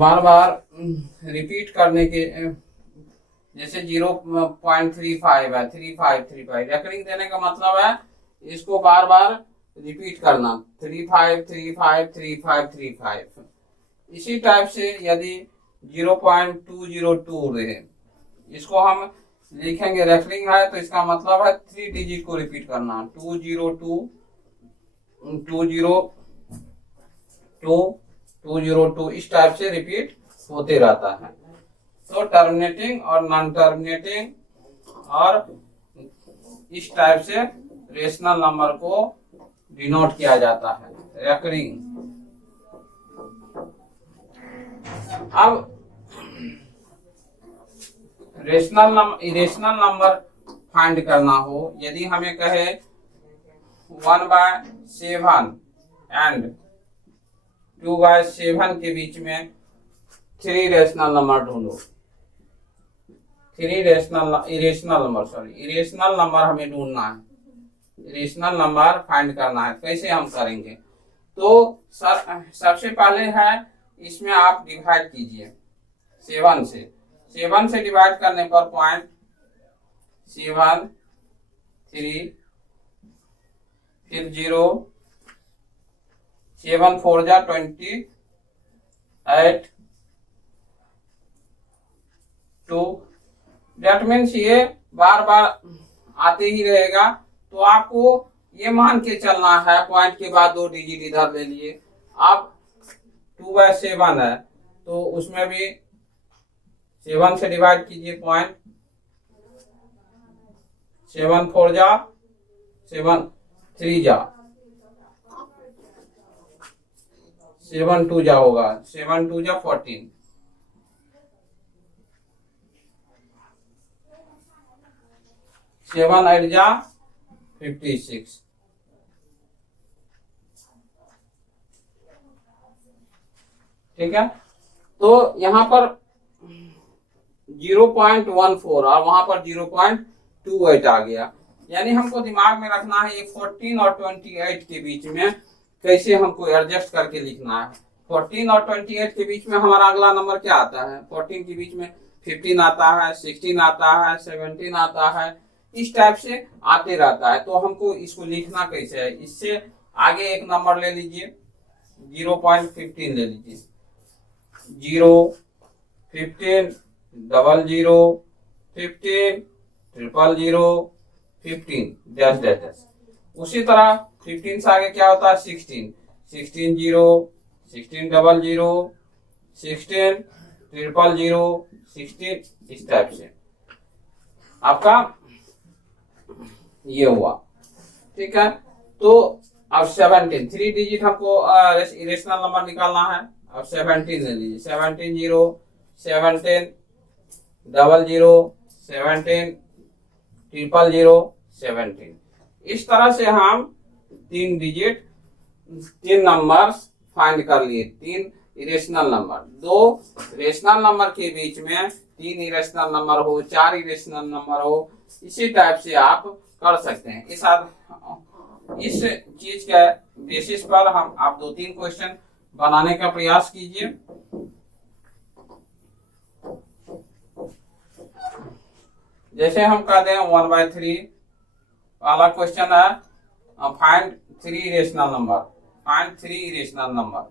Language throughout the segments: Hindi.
बार बार रिपीट करने के, जैसे 0.35 है, 3535 रेकरिंग देने का मतलब है इसको बार बार रिपीट करना, 35353535। इसी टाइप से यदि 0.202 रहे, इसको हम लिखेंगे रेफरिंग है तो इसका मतलब है 3 डिजिट को रिपीट करना, 202 202 इस टाइप से रिपीट होते रहता है। तो टर्मिनेटिंग और नॉन टर्मिनेटिंग और इस टाइप से रेशनल नंबर को डिनोट किया जाता है, रेकरिंग। अब इरेशनल नंबर फाइंड करना हो, यदि हमें कहे 1/7 एंड 2/7 के बीच में 3 रेशनल नंबर ढूंढो, इरेशनल नंबर हमें ढूंढना है, इरेशनल नंबर फाइंड करना है। कैसे हम करेंगे? तो सबसे पहले है इसमें आप डिवाइड कीजिए 7 से, 7 से डिवाइड करने पर 0.73, फिर 0, 7 4 जा 28, 2। डेट मीन्स ये बार बार आते ही रहेगा, तो आपको ये मान के चलना है, पॉइंट के बाद 2 डिजिट इधर ले लिए। अब 2/7 है तो उसमें भी 7 से डिवाइड कीजिए, पॉइंट 7 4 जा 7 3 जा 7 2 जा होगा, 7 2 जा 14, 7 8 जा 56। ठीक है, तो यहाँ पर 0.14 और वहां पर 0.28 आ गया, यानी हमको दिमाग में रखना है ये 14 और 28 के बीच में कैसे हमको एडजस्ट करके लिखना है। 14 और 28 के बीच में हमारा अगला नंबर क्या आता है? 14 के बीच में 15 आता है, 16 आता है, 17 आता है, इस टाइप से आते रहता है। तो हमको इसको लिखना कैसे है? इससे आगे एक नंबर ले लीजिए, 0.15 ले लीजिए, 0 15 00 15 000 15 डैश डैश डैश। उसी तरह 15 से आगे क्या होता है? 16 16 0 16 00 16 000 16, इस टाइप से आपका ये हुआ। ठीक है, तो अब 17 3 डिजिट हमको इरेशनल नंबर निकालना है। अब 17 ले लीजिए, 17 0 17 00 17 000 17। इस तरह से हम 3 डिजिट 3 नंबर फाइंड कर लिए, 3 इरेशनल नंबर। 2 रेशनल नंबर के बीच में 3 इरेशनल नंबर हो, 4 इरेशनल नंबर हो, इसी टाइप से आप कर सकते हैं। इस चीज के बेसिस पर हम आप 2-3 क्वेश्चन बनाने का प्रयास कीजिए। जैसे हम कहते हैं 1/3 वाला क्वेश्चन है, find 3 irrational number, find 3 irrational number,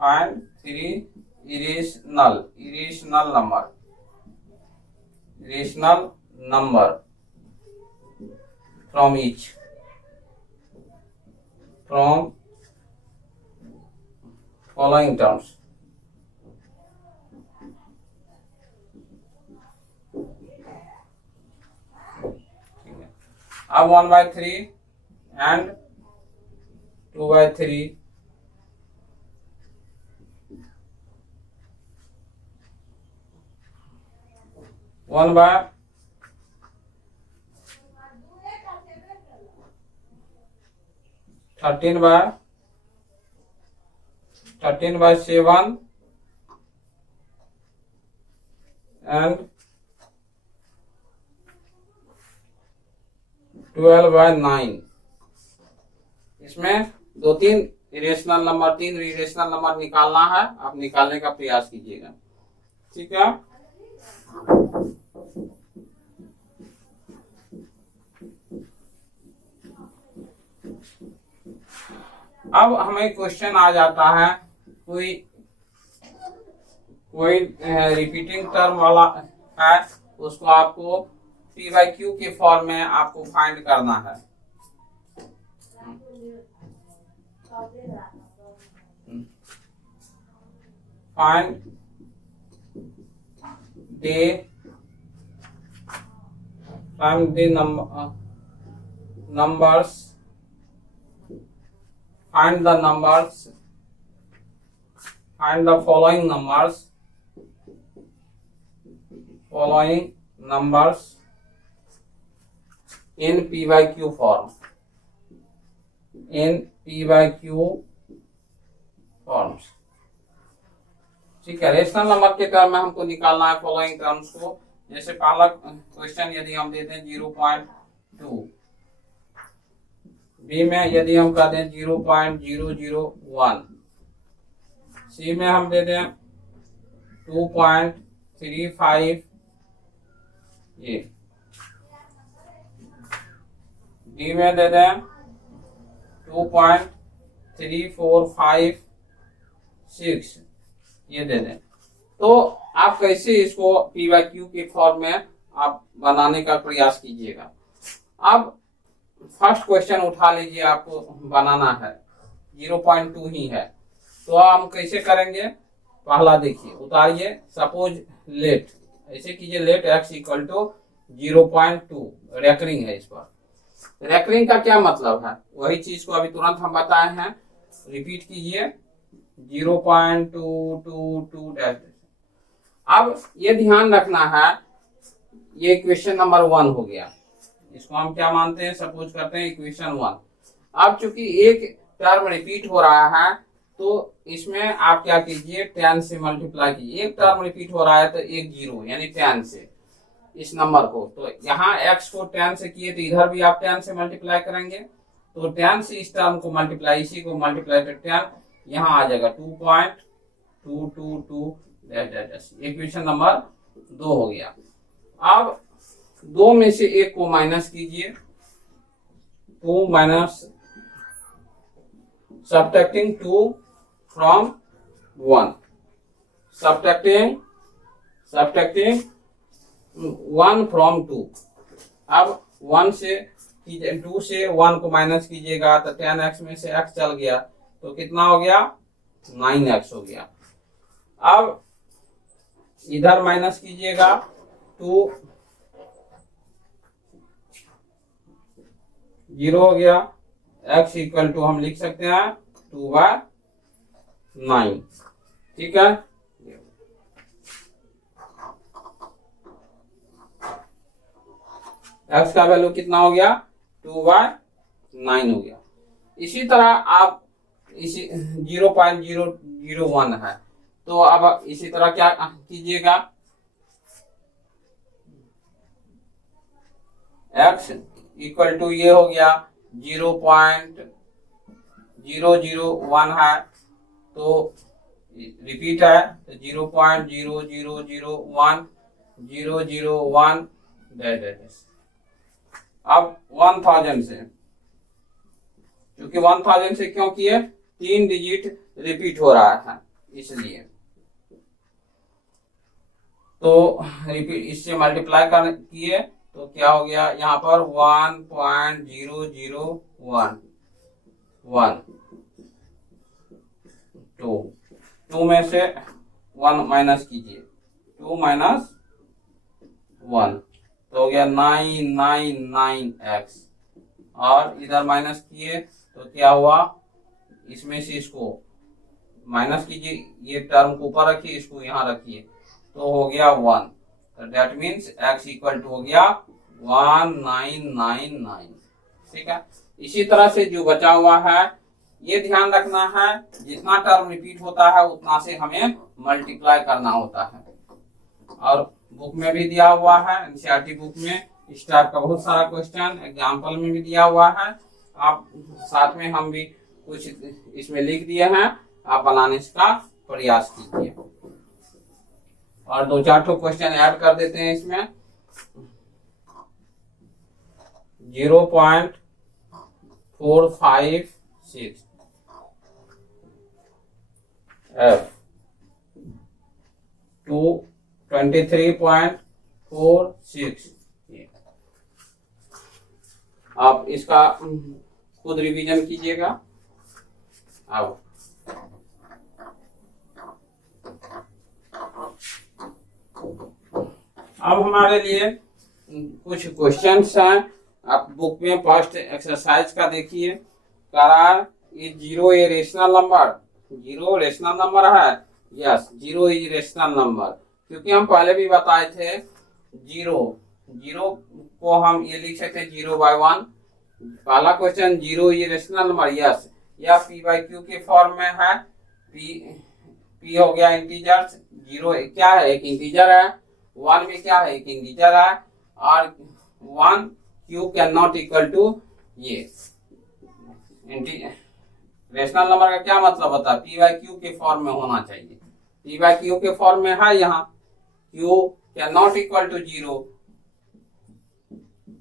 find 3 irrational number from each, from following terms। अब 1/3 and 2/3 13/7 and 12/9। इसमें 2-3 इरेशनल नंबर, 3 इरेशनल नंबर निकालना है, आप निकालने का प्रयास कीजिएगा। ठीक है, अब हमें क्वेश्चन आ जाता है, कोई रिपीटिंग टर्म वाला है, उसको आपको P बाई Q के फॉर्म में आपको फाइंड करना है। Find the numbers, find the numbers, find the following numbers in P by Q form, in P by Q forms। ठीक है, रेशनल नंबर के टर्म में हमको निकालना है फॉलोइंग टर्म्स को। जैसे पहला क्वेश्चन यदि हम देते हैं 0.2, बी में यदि हम कर दें 0.001, सी में हम दे दें 2.35, ये डी में दे दें 2.3456, ये दे दें। तो आप कैसे इसको P बाई Q के फॉर्म में आप बनाने का प्रयास कीजिएगा। अब फर्स्ट क्वेश्चन उठा लीजिए, आपको बनाना है 0.2 ही है, तो हम कैसे करेंगे, पहला देखिए, उतारिए, सपोज लेट, ऐसे कीजिए, let x equal to 0.2, recurring है। इस पर रेकरिंग का क्या मतलब है, वही चीज को अभी तुरंत हम बताए हैं, रिपीट कीजिए 0.222। अब ये ध्यान रखना है, ये इक्वेशन नंबर 1 हो गया, इसको हम क्या मानते हैं, सपोज करते हैं इक्वेशन 1। अब चूंकि एक टर्म रिपीट हो रहा है, तो इसमें आप क्या कीजिए, 10 से मल्टीप्लाई कीजिए। एक टर्म रिपीट हो रहा है तो एक जीरो, यानी 10 से इस नंबर को, तो यहाँ x को 10 से किए तो इधर भी आप 10 से मल्टीप्लाई करेंगे, तो 10 से इस टर्म को मल्टीप्लाई, इसी को मल्टीप्लाई तो 10 यहाँ आ जाएगा 2.222। इक्वेशन नंबर 2 हो गया। अब 2 में से 1 को माइनस कीजिए, 2 minus, subtracting 2 from 1, subtracting 1 from 2। अब 1 से 2 से 1 को माइनस कीजिएगा तो 10x में से x चल गया, तो कितना हो गया, 9x हो गया। अब इधर माइनस कीजिएगा, 2 0 हो गया, x इक्वल टू हम लिख सकते हैं 2/9। ठीक है, x का वैल्यू कितना हो गया, 2/9 हो गया। इसी तरह आप इसी 0.001 है, तो अब इसी तरह क्या कीजिएगा, x इक्वल टू ये हो गया 0.001 है, तो रिपीट है तो 0.0001001 अब 1000 से, क्योंकि 1000 से क्यों किए, 3 डिजिट रिपीट हो रहा है इसलिए, तो रिपीट इससे मल्टीप्लाई कर किए तो क्या हो गया, यहाँ पर 1.001 2 में से 1 माइनस कीजिए, 2 माइनस 1 तो हो गया 999x, और इधर माइनस किए तो क्या हुआ, इसमें से इसको माइनस कीजिए, ये टर्म को ऊपर रखिए, इसको यहाँ रखिए, तो हो गया 1, तो that means x equal to हो गया 1999। ठीक है, इसी तरह से जो बचा हुआ है, ये ध्यान रखना है, जितना टर्म रिपीट होता है उतना से हमें मल्टीप्लाई करना होता है। और बुक में भी दिया हुआ है, एनसीईआरटी बुक में इस टाइप का बहुत सारा क्वेश्चन एग्जाम्पल में भी दिया हुआ है। आप साथ में हम भी कुछ इसमें लिख दिए हैं, आप बनाने का प्रयास कीजिए। और 2-4 ठो क्वेश्चन ऐड कर देते हैं इसमें। 0.456 F to 23.46। आप इसका खुद रिवीजन कीजिएगा। अब हमारे लिए कुछ क्वेश्चंस हैं। आप बुक में फर्स्ट एक्सरसाइज का देखिए। करार is zero a rational number? Zero rational number है? Yes, zero is rational number, क्योंकि हम पहले भी बताए थे जीरो को हम ये लिख सकते हैं 0/1। पहला question, zero is rational number? Yes. या p/q के फॉर्म में है। p हो गया इंटीजर, जीरो क्या है? एक इंटीजर है। 1 भी क्या है? एक इंटीजर है। और 1 q can not equal to ये रेशनल नंबर का क्या मतलब होता है? p/q के फॉर्म में होना चाहिए। p/q के फॉर्म में है यहाँ, q can not equal to 0,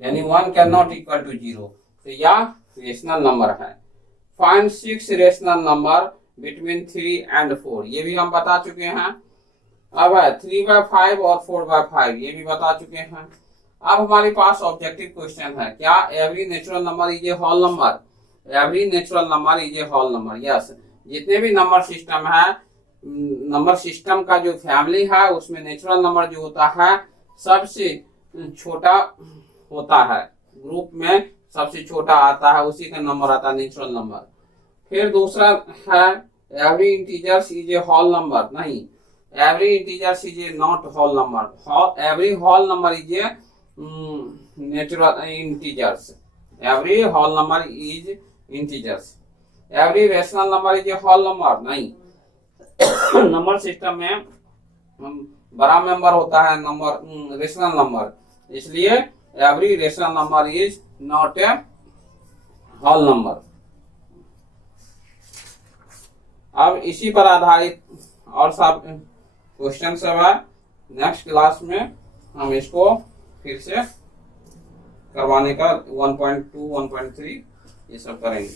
यानी 1 कैन नॉट इक्वल टू 0, तो यह रेशनल नंबर है। Find 6 rational number between 3 and 4, ये भी हम बता चुके हैं। अब है 3/5 और 4/5, ये भी बता चुके हैं। अब हमारे पास ऑब्जेक्टिव क्वेश्चन है, क्या every natural number is a whole number? Every natural number is a whole number? Yes. जितने भी नंबर सिस्टम है, नंबर सिस्टम का जो फैमिली है उसमें नेचुरल नंबर जो होता है सबसे छोटा होता है, ग्रुप में सबसे छोटा आता है, उसी का नंबर आता है नेचुरल नंबर। फिर दूसरा है every integers is a whole number? नहीं, every integers is a not whole number. Every whole number is a natural integers. Every whole number is integers. Every rational number is a whole number? नहीं, नंबर सिस्टम में बड़ा मेंबर होता है नंबर रेशनल नंबर, इसलिए every rational number is not a whole number. अब इसी पर आधारित और सब क्वेश्चन सब है, नेक्स्ट क्लास में हम इसको फिर से करवाने का 1.2, 1.3 ये सब करेंगे।